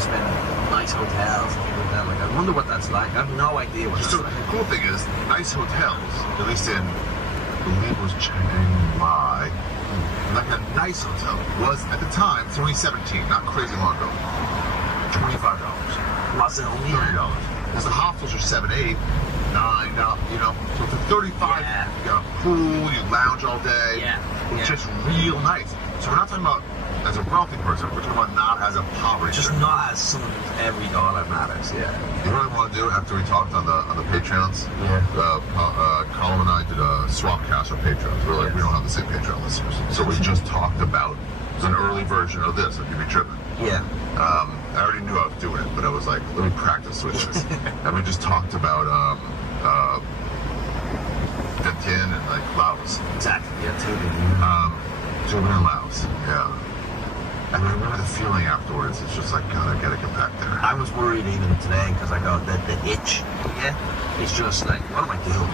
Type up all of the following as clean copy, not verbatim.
spend nice hotels and things like that. Like, I wonder what that's like. I have no idea what that's So like. the cool thing is, nice hotels, at least in, I believe it was Chiang Mai, like a nice hotel was, at the time, it's only 17, not crazy long ago, $25. Was it only? $30. Because the hostels are 7, 8, 9, you know. So for 35, Yeah. you got a pool, you lounge all day. Yeah. It's Yeah. just real nice. So we're not talking about as a wealthy person, we're talking about not as a poverty. Just person. not as someone who's every dollar matters. Yeah. You know what I want to do after we talked on the Patreons? Yeah. Colin and I did a swap cast on Patreons. We're like, we don't have the same Patreon listeners. So we just talked about, it was an early version of this, if you'd be tripping. Yeah. I already knew I was doing it, but I was like, let me practice with this. And we just talked about Vientiane and like Laos. Exactly. Yeah. Doing in Laos, yeah. And I remember the feeling afterwards. It's just like, God, I gotta get back there. I was worried even today because I got the itch. Yeah. It's just like, what am I doing?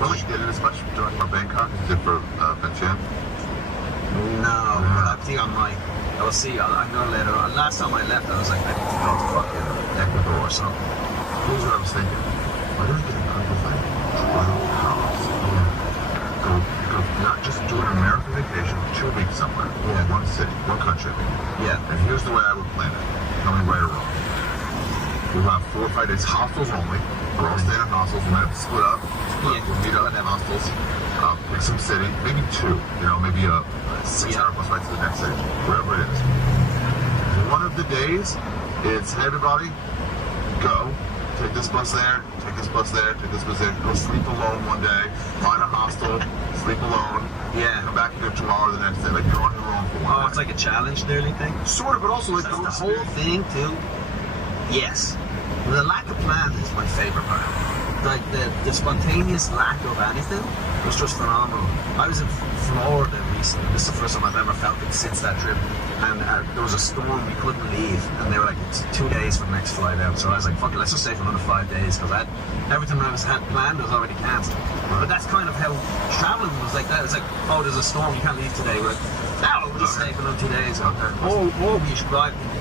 Well, you did it as much during our Bangkok as you did for Vientiane? No, but I think I might. I will see. I know later on. Last time I left, I was like, I need to go to fucking Ecuador or something. Here's what I was thinking. Why don't we get a group of like 12 couples? Go, not just do an American vacation, 2 weeks somewhere. Yeah. One city, one country. Yeah. And here's the way I would plan it. Tell me right or wrong. We'll have 4 or 5 days hostels only. We're all staying in hostels. We might have to split up. Yeah. We'll meet up at hostels. Pick some city, maybe 2. You know, maybe a 6-hour bus ride to the next city, wherever it is. One of the days, it's, hey everybody, go. Take this bus there, take this bus there, take this bus there. Go sleep alone one day, find a hostel, sleep alone. Yeah. Come back here tomorrow or the next day. Like you're on your own for one Oh, day. it's like a challenge nearly thing. Sort of, but also like That's the whole thing too. Yes. The lack of plan is my favorite part. Like the spontaneous lack of anything was just phenomenal. I was in Florida recently. This is the first time I've ever felt it since that trip. And there was a storm, we couldn't leave. And they were like, it's 2 days for the next flight out. So I was like, fuck it, let's just stay for another 5 days. Because everything I had planned was already cancelled. But that's kind of how traveling was like that. It's like, oh, there's a storm, you can't leave today. We're like, no, we'll just stay for another 2 days. Or we arrived in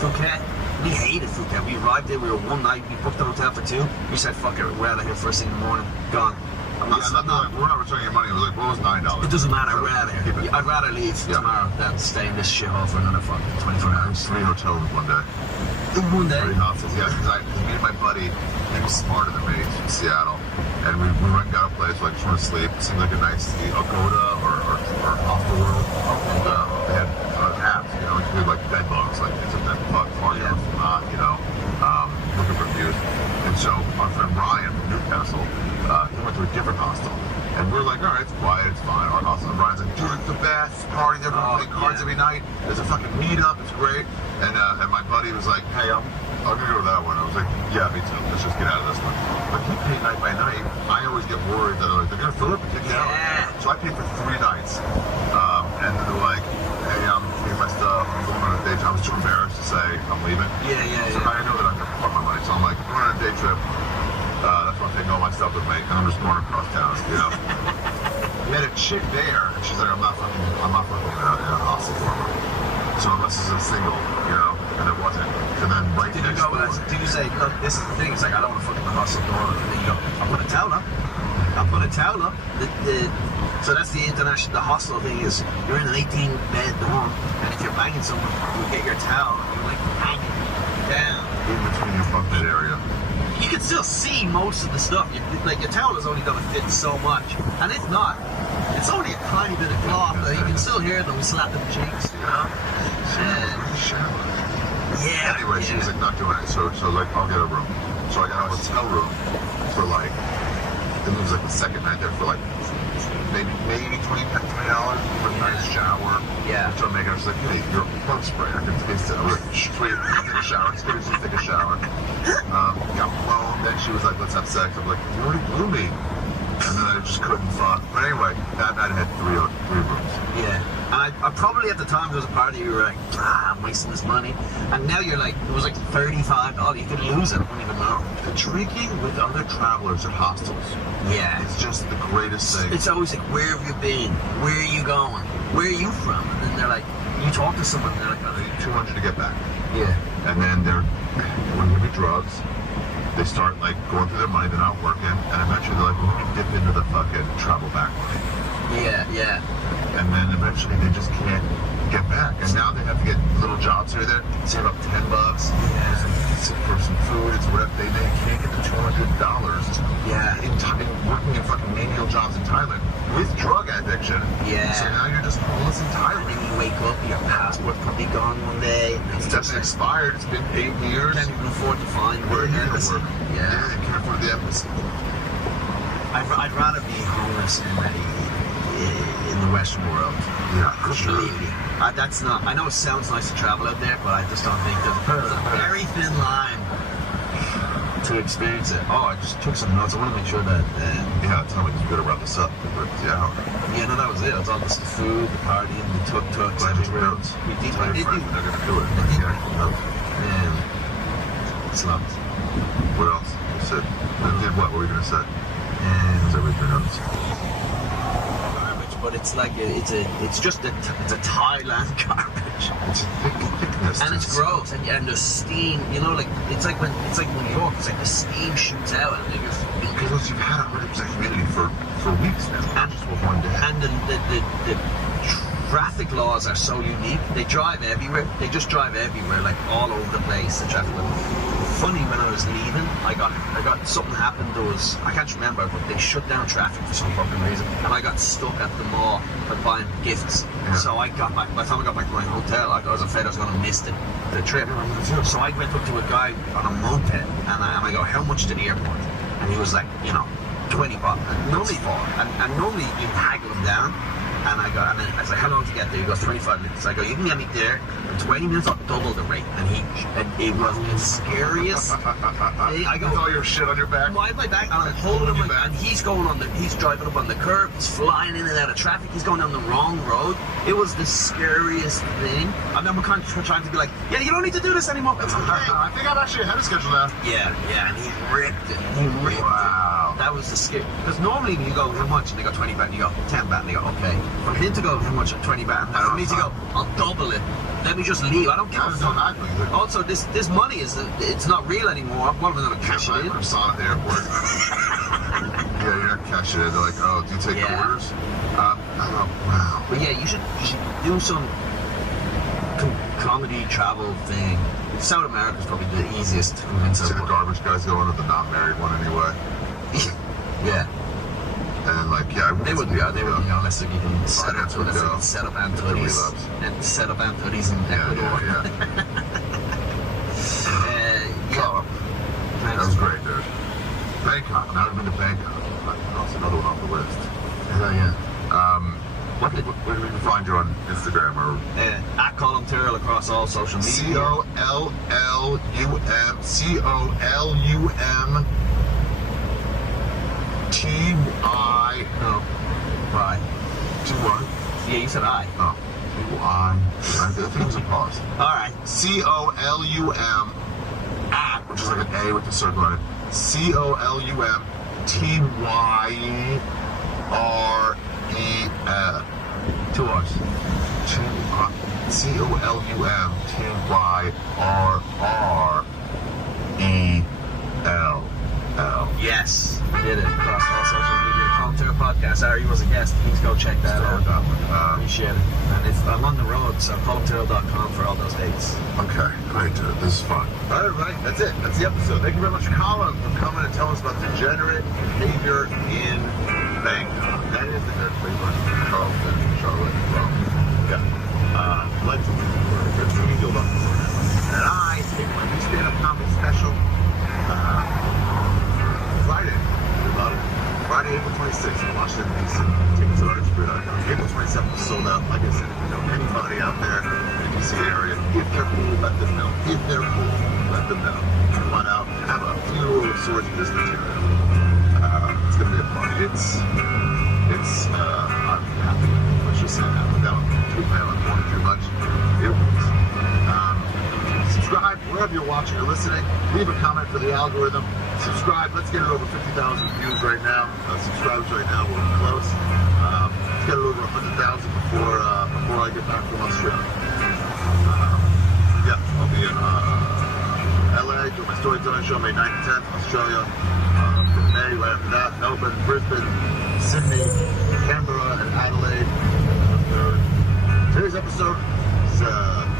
Phuket. We hated Phuket. We arrived there, we were one night, we booked the hotel for 2. We said, fuck it, we're out of here first thing in the morning. Gone. We're not returning your money. It was like, what was $9? It doesn't matter, we're out of Keep here. it. I'd rather leave tomorrow than stay in this shithole for another fucking 24 hours. 3 hotel rooms one day. In one day? 3 hostels, yeah. Because me and my buddy, he was smarter than me from Seattle. And we went and got a place, like, just want to sleep. It seemed like a nice Agoda or Hostel World. And they had apps, you know, include like bed bugs, like it's a bed bug party, you know, looking for views. And so our friend Ryan from Newcastle, he went to a different hostel. And we're like, all right, it's quiet, it's fine. Our hostel, and Ryan's like, dude, it's the best party. Everyone playing cards every night. There's a fucking meetup. It's great. And my buddy was like, hey, I'm gonna go to that one. I was like, yeah, me too. Let's just get out of this one. But he paid night by night. I always get worried that they're gonna fill it and kick you out. So I paid for 3 nights. And then they're like, hey, I'm taking my stuff. I'm going on a day trip. I was too embarrassed to say I'm leaving. So I know that I'm gonna fuck my money. So I'm like, I'm going on a day trip. That's why I'm taking all my stuff with me, and I'm just going across town, you know. We had a chick there, and she's like, I'm not fucking in a hostel dorm. So unless it's a single, you know, and it wasn't. So then right Did you next go, door. did you say, look, this is the thing, it's like, I don't want to fuck in the hostel door. And then you go, I'll put a towel up. I'll put a towel up. So that's the the hostel thing is, you're in an 18-bed dorm, and if you're banging someone, you get your towel, and you're like hanging down. In between your bunk bed area. You can still see most of the stuff. Like your towel is only going to fit so much, and it's not. It's only a tiny bit of cloth, but you can still hear them slapping the cheeks, you know. Yeah. Anyway, she was like, not doing it. So like, I'll get a room. So I got a hotel room for like, it was like the second night there for like maybe $20 for a nice shower. Yeah. So I'm making her, she's like, hey, you're a bug spray. I can taste it. I was like, sweet, take a shower. It's good as you take a shower. Got blown. Then she was like, let's have sex. I'm like, you already blew me. And then I just couldn't fuck. But anyway, that night I had three rooms. Yeah. And I probably at the time there was a part of you were like, I'm wasting this money. And now you're like, it was like $35. You could lose it. I don't even know. The drinking with other travelers at hostels. Yeah. It's just the greatest thing. It's always like, where have you been? Where are you going? Where are you from? And then they're like, you talk to someone and they're like, I need 200 to get back. Yeah. And then when you get drugs, they start like going through their money, they're not working, and eventually they're like, well, let me dip into the fucking travel back money. Yeah. And then eventually they just can't get back. And now they have to get little jobs here or there, save up $10 for some food, it's whatever. They can't get the $200 Yeah. in working in fucking menial jobs in Thailand with drug addiction. Yeah. So now you're just homeless in And Thailand. then you wake up, your passport's probably gone one day. And It's just expired, it's been 8 years. can't even afford to find Where are you gonna embassy. work? Yeah. You can't afford the embassy. I'd rather be homeless in the Western world. Yeah, for sure. Completely. That's not. I know it sounds nice to travel out there, but I just don't think there's a very thin line to experience it. Oh, I just took some notes. I want to make sure that. Yeah, tell me, you better wrap this up. Yeah. Yeah, no, that was it. It was all just the food, the partying, the tuk-tuks, Glad you everywhere. notes. We did. Tell I your did. friends they're gonna do it. I did. Yeah. And slapped. What else? You said, did what? What were you gonna say? And Is everything else? garbage, but it's like it's just a Thailand garbage. It's a thickness. And it's gross, and the steam, you know, like it's like New York. It's like the steam shoots out, and Because you've had 100% humidity for weeks now, not just for one day. and the traffic laws are so unique. They drive everywhere. They just drive everywhere, like all over the place. The traffic. Funny, when I was leaving, I got something happened. There was, I can't remember, but they shut down traffic for some fucking reason, and I got stuck at the mall buying gifts. Yeah. So I got back. By the time I got back to my hotel, I was afraid I was going to miss the trip. So I went up to a guy on a moped, and I go, "How much to the airport?" And he was like, 20 bucks. Normally, and normally you haggle him down. And I was like, "How long to get there?" He goes, 25 minutes. I go, "You can get me there in 20 minutes. I'll double the rate." And it was the scariest thing. I go, With all your shit on your back. my back, and I'm holding him, and he's driving up on the curb. He's flying in and out of traffic. He's going down the wrong road. It was the scariest thing. I mean, I'm kind of trying to be like, "Yeah, you don't need to do this anymore. It's okay." I think I'm actually ahead of schedule now. Yeah, and he ripped it. He ripped Wow. it. That was the scary. Because normally you go, "How much?" And they go, 20 baht. And you go, 10 baht. And they go, "Okay." For him to go, "How much?" 20 baht. And for me to go, "I'll double it. Let me just leave. I don't give a fuck." Also, this money it's not real anymore. What am I going to cash it in? Croissant at the airport. Yeah, you're not cashing it. They're like, "Oh, do you take Yeah. quarters?" Oh, wow. But yeah, you should do some comedy travel thing. South America's probably the easiest to convince See the everyone. garbage guys going, or the not married one anyway. Yeah. And then like, yeah, They wouldn't go. They wouldn't go unless you can set up, Finance would go. set up The Antilles relapse. and set up Antilles in Yeah, Ecuador. yeah. Yeah. Oh, that was great, dude. Bangkok. Now I've been to Bangkok. That's another one off the list. Yeah. Where can we find you on Instagram or At Colum Tyrrell across all social media. COLLUM No. Bye. T-Y. Yeah, you said I. Oh. T-Y. I think it was a pause. All right. COLUM at, which is like an A with the circle on it. COLUMTYREL. 2 R's. COLUMTYRREL. Yes. Did it across all social media. Colum Tyrrell podcast. Ari was a guest. Please go check that out. Appreciate it. And I'm on the road, so columtyrrell.com for all those dates. Okay, great, dude. This is fun. All right, that's it. That's the episode. Thank you very much, Colin, for coming and telling us about degenerate behavior in Bangkok. That is the good place, Charleston, Charlotte, well, yeah. Legend for Studio Love. And I take my new stand-up comedy special Friday. Friday, April 26th in Washington, D.C. Tickets are already April 27th is sold out. Like I said, if you know anybody out there in the D.C. area, if they're cool, let them know. If they're cool, let them know. Come on out, have a few swords of this material. It's going to be a party. I'm happy. Let's just say that without too much. It was. Subscribe wherever you're watching or listening. Leave a comment for the algorithm. Subscribe. Let's get it over 50,000 views right now. Subscribers right now. We're close. Let's get it over 100,000 before I get back from Australia. Yeah, I'll be in Antonio show May 9th and 10th, Australia. From May, right after that, Melbourne, Brisbane, Sydney, Canberra, and Adelaide. Today's episode is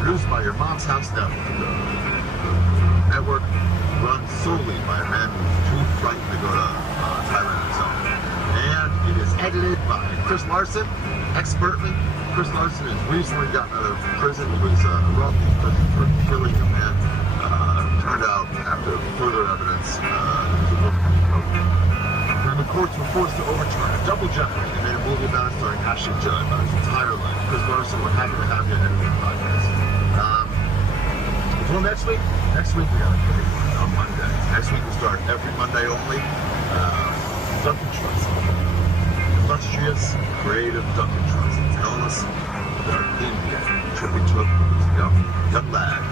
produced by your mom's house network. The network runs solely by a man who's too frightened to go to Thailand himself. And it is edited by Chris Larson, expertly. Chris Larson has recently gotten out of prison. He was wrongly in prison for killing a man. Turned out, after further evidence, and the courts were forced to overturn a double jeopardy. They made a movie about it starring Ashley Judd about his entire life. Chris Larson, we're happy to have you at the podcast. Until next week we got a big one on Monday. Next week we start every Monday only. Duncan Trust. Illustrious, creative Duncan Trust. Telling us about India, tripping to a young lad.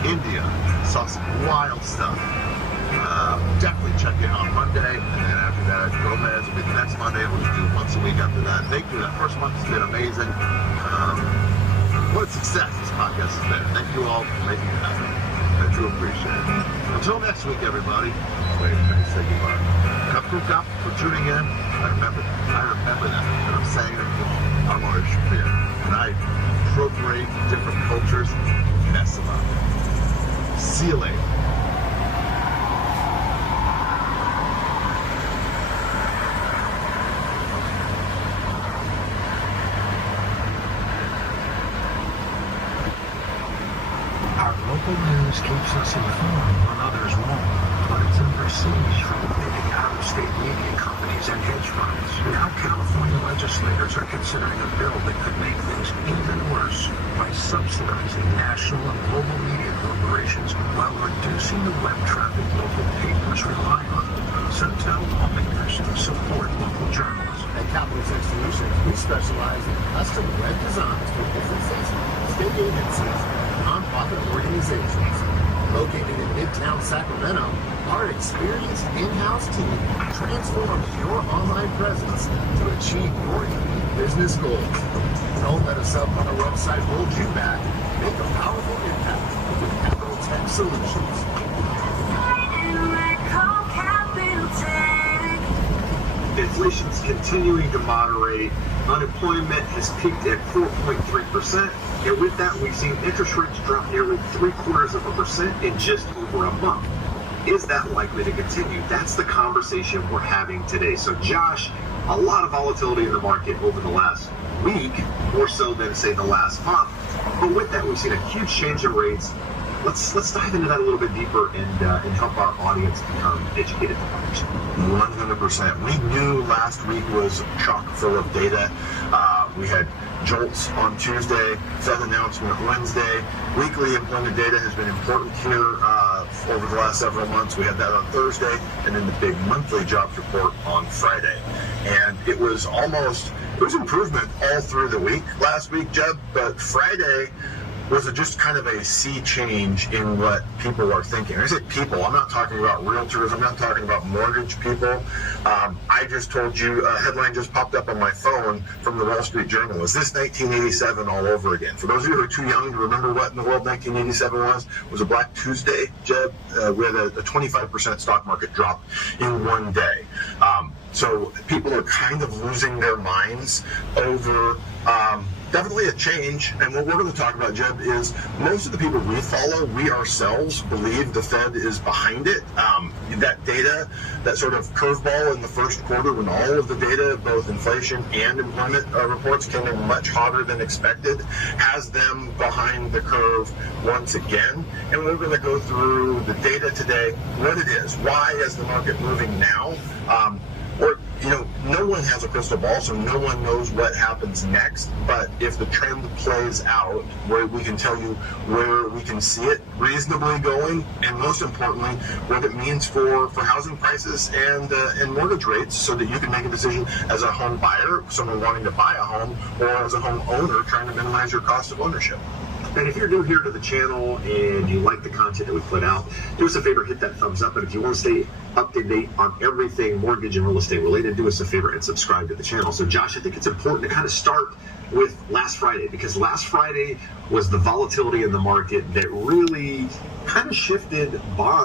India saw some wild stuff. Definitely check in on Monday, and then after that, Gomez will be the next Monday. We'll just do once a week after that. Thank you. That first month has been amazing. What a success this podcast has been. Thank you all for making it happen. I do appreciate it. Until next week, everybody. Wait, let me say goodbye. Cup for tuning in. I remember that, and I'm saying it with Amar Shafir. And I appropriate different cultures, mess them up. See you later. Our local news keeps us informed when others won't, but it's under siege from the big out-of-state media companies and hedge funds. Now California legislators are considering a bill that could make things even worse by subsidizing national and global media corporations while reducing the web traffic local papers rely on. So tell lawmakers to support local journalism. At Capital Tech Solutions, we specialize in custom web designs for businesses, state agencies, nonprofit organizations. Located in Midtown Sacramento, our experienced in-house team transforms your online presence to achieve your unique business goals. Don't let a subpar website hold you back. Make a powerful impact with Capital Tech Solutions. Inflation's continuing to moderate. Unemployment has peaked at 4.3%. And with that, we've seen interest rates drop nearly 0.75% in just over a month. Is that likely to continue? That's the conversation we're having today. So Josh, a lot of volatility in the market over the last week, more so than say the last month. But with that, we've seen a huge change in rates. Let's dive into that a little bit deeper and help our audience become educated. 100%. We knew last week was chock full of data. We had jolts on Tuesday, Fed announcement Wednesday. Weekly employment data has been important here over the last several months. We had that on Thursday, and then the big monthly jobs report on Friday. And it was improvement all through the week last week, Jeb, but Friday was just kind of a sea change in what people are thinking. I say people, I'm not talking about realtors, I'm not talking about mortgage people. I just told you, a headline just popped up on my phone from the Wall Street Journal. Is this 1987 all over again? For those of you who are too young to remember what in the world 1987 was, it was a Black Tuesday, Jeb. We had a 25% stock market drop in one day. So people are kind of losing their minds over definitely a change. And what we're going to talk about, Jeb, is most of the people we follow, we ourselves believe the Fed is behind it. That data, that sort of curveball in the first quarter when all of the data, both inflation and employment reports came in much hotter than expected, has them behind the curve once again. And we're going to go through the data today, what it is, why is the market moving now? No one has a crystal ball, so no one knows what happens next. But if the trend plays out, where we can tell you where we can see it reasonably going, and most importantly, what it means for housing prices and mortgage rates, so that you can make a decision as a home buyer, someone wanting to buy a home, or as a home owner trying to minimize your cost of ownership. And if you're new here to the channel and you like the content that we put out, do us a favor, hit that thumbs up. And if you want to stay up to date on everything mortgage and real estate related, do us a favor and subscribe to the channel. So Josh, I think it's important to kind of start with last Friday, because last Friday was the volatility in the market that really kind of shifted bonds.